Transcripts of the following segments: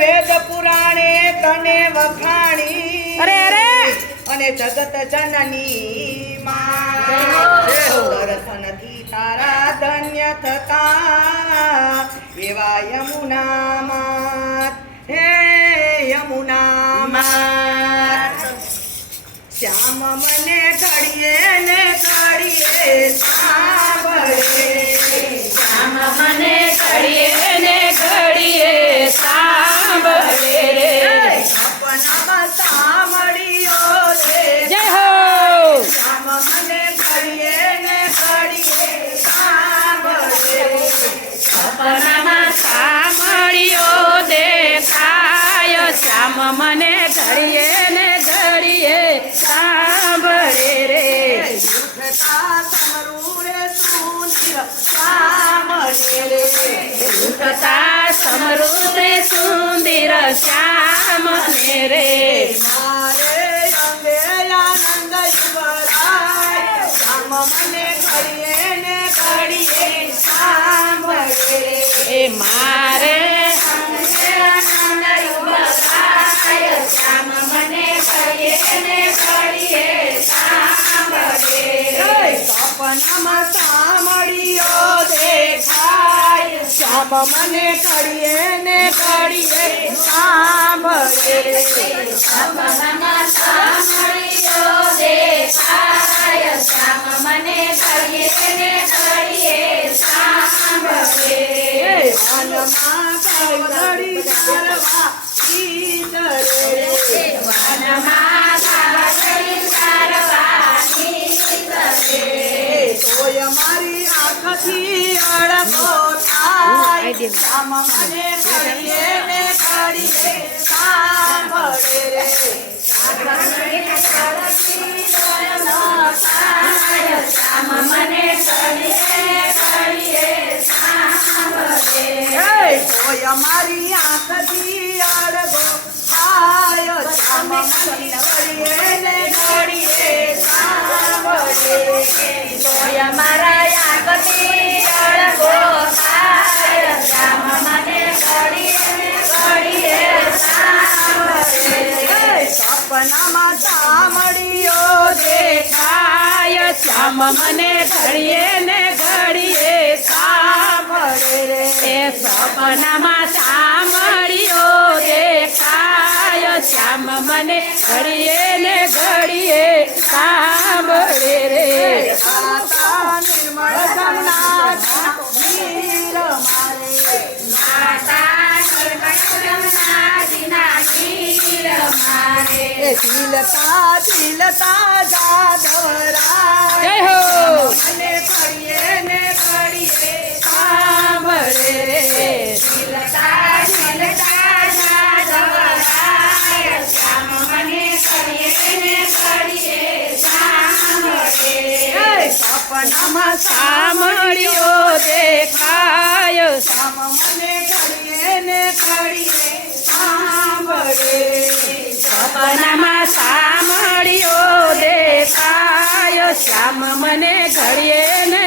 વેદ પુરાણે તને વખાણી અરે અને જગત જનની દર્શનથી તારા ધન્ય થતા એવા યમુના માત હે યમુના માત શ્યામ મને ઘડીએ ને ઘડીએ શ્યામ મને ઘડીએ ને ઘડીએ સાંભળે રે દુઃખતા સમરૂ રે સુંદર શ્યામ રે મારે અંગે આનંદ યુવરાય શ્યામ મને ઘડીએ ને ઘડીએ સાંભળે રે મા મનમાં સામળીઓ દેખાય શ્યામ મને કડીએ ને કડીએ સાંભળે શ્યામ দিন રામ મને ઘડીએ ને ઘડીએ સાંભળે રે એ સપનામાં સાંભળ્યો દેખાય શ્યામ મને ઘડીએ ને ઘડીએ સાંભળે રે નિર્મળ રે શીલતા શીલતા જાદરા જય હો અને પડીએ ને પડીએ સાંભળે શીલતા સામળિયો દેખાય શ્યામ મને ઘડીએ ને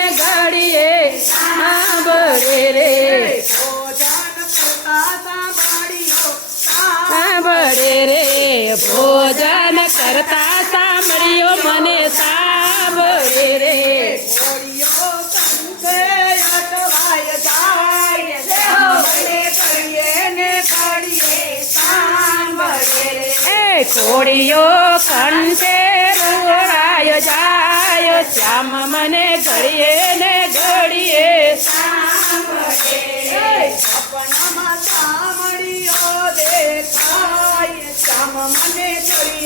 સોળિયો કંઠે રોળાયો જાયો શ્યામ મને ઘડીએ ને ઘડીએ સપનામાં સાંભળ્યો દેખાય શ્યામ મને ઘડીએ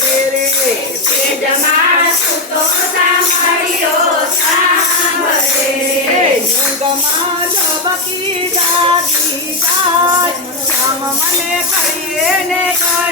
પડે રે વેદમાં સુતો સાંભળ્યો સાંભળે રે મને કહીએ ને કહીએ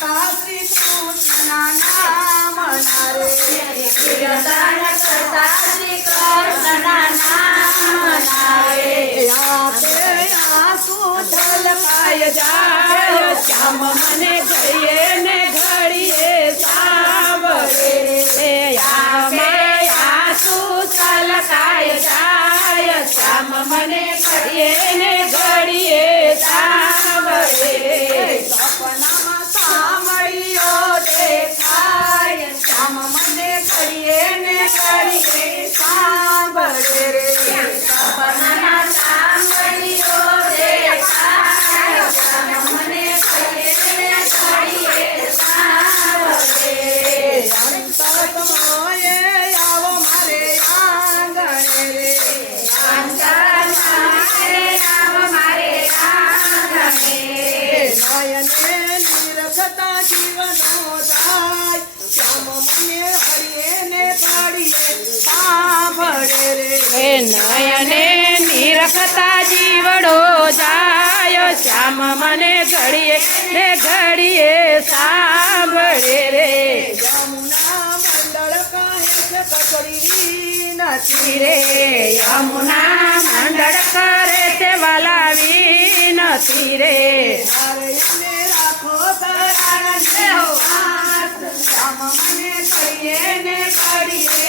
પ્રિયતા શ્રી કૃષ્ણના નામ રે પ્રિયતા કરતા શ્રી કૃષ્ણના નામ રે આપે આંસુ છલકાય જાય શ્યામ મને ગઈએ ને ને હે નયને નિરખતા જીવડો જાય શ્યામ મને ઘડીએ ને ઘડીએ સાંભળે રે યમુના મંડળ કહે છે નથી રે યમુના મંડળ તે વલાવી નથી રે રાખો તારા શ્યામ મને ઘડીએ ને ઘડીએ